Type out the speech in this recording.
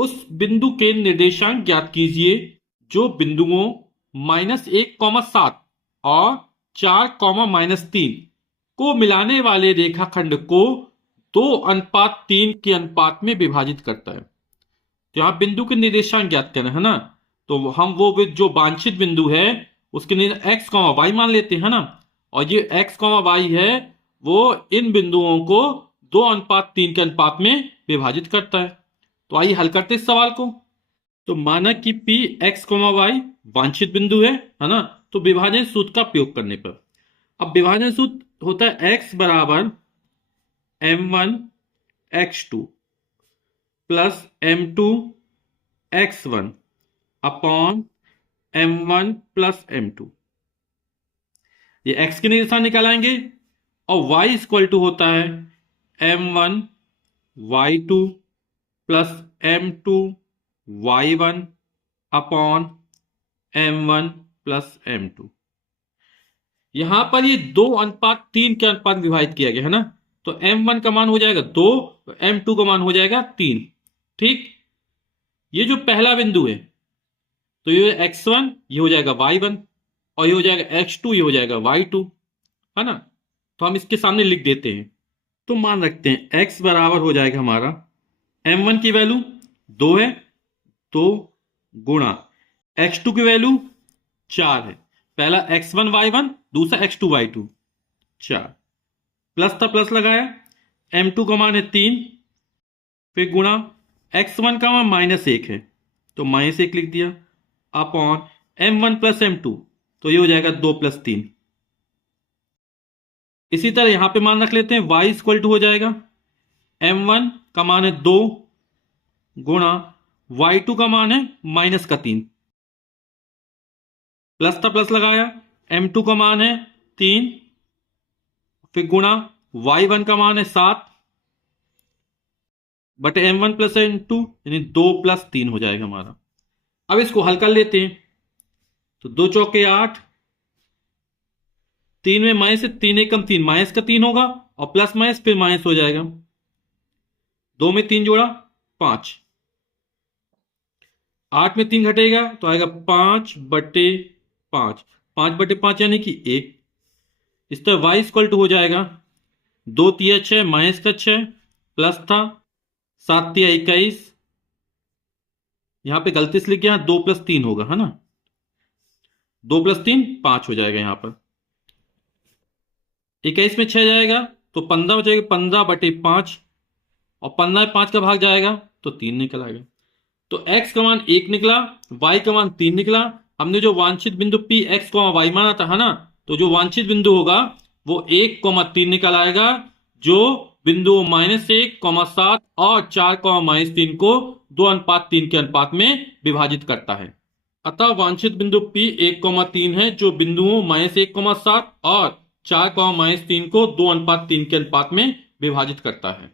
उस बिंदु के निर्देशांक ज्ञात कीजिए जो बिंदुओं -1,7 और 4,-3 को मिलाने वाले रेखाखंड को 2:3 के अनुपात में विभाजित करता है। तो यहां बिंदु के निर्देशांक ज्ञात करना है ना, तो हम वो जो वांछित बिंदु है उसके एक्स कॉमा वाई मान लेते हैं ना, और ये एक्स कॉमा वाई है वो इन बिंदुओं को 2:3 के अनुपात में विभाजित करता है। तो आइए हल करते इस सवाल को। तो माना कि पी एक्स कॉमा वाई वांछित बिंदु है ना, तो विभाजन सूत्र का प्रयोग करने पर अब विभाजन सूत्र होता है x बराबर m1 x2 plus m2 x1 upon m1 plus m2। ये x के निर्देशांक निकालेंगे और y इक्वल टू होता है m1 y2 plus m2 y1 upon m1 plus m2। यहां पर ये 2:3 के अनुपात में विभाजित किया गया है ना, तो m1 का मान हो जाएगा 2, तो m2 का मान हो जाएगा 3। ठीक, ये जो पहला बिंदु है तो ये x1 ये हो जाएगा y1 और ये हो जाएगा x2 ये हो जाएगा y2, है ना। तो हम इसके सामने लिख देते हैं। तो मान रखते हैं x बराबर हो जाएगा हमारा m1 की वैल्यू 2 है, तो गुणा x2 की वैल्यू 4 है, पहला x1 y1 दूसरा x2 y2 4, प्लस था प्लस लगाया, m2 का मान है 3, फिर गुणा x1 का मान -1 है तो -1 लिख दिया अपॉन m1 प्लस m2, तो ये हो जाएगा 2 + 3। इसी तरह यहां पे मान रख लेते हैं y इक्वल टू हो जाएगा m1 का मान है 2 गुणा y2 का मान है -3, प्लस था प्लस लगाया, m2 का मान है 3, फिर गुणा y1 का मान है 7 बटे m1 प्लस m2 यानी 2 + 3 हो जाएगा हमारा। अब इसको हल कर लेते हैं, तो 2 चौके 8, 3 में माइनस 3 एकम 3 माइनस का 3 होगा और प्लस माइनस फिर माइनस हो जाएगा, 2 में 3 जोड़ा 5, 8 में 3 घटेगा तो आएगा 5/5, 5/5 यानी कि 1। इस तरह y इक्वल टू हो जाएगा 2 तिया 6 माइनस का 6 प्लस था 7 तिया 21, यहां पे गलती से लिख गया 2 + 3 होगा, है ना, 2 + 3 5 हो जाएगा, यहां पर 21 में 6 जाएगा तो 15 हो जाएगा, 15/5 और 15 में 5 का भाग जाएगा तो 3 निकल आएगा। तो x का मान 1 निकला, y का मान 3 निकला। हमने जो वांछित बिंदु p x, y माना था, है ना, तो जो वांछित बिंदु होगा वो 1,3 निकल आएगा, जो बिंदु -1,7 और 4,-3 को 2:3 के अनुपात में विभाजित करता है। अतः वांछित बिंदु p 1,3 है जो बिंदुओं -1,7 और 4,-3 को 2:3 के अनुपात में विभाजित करता है।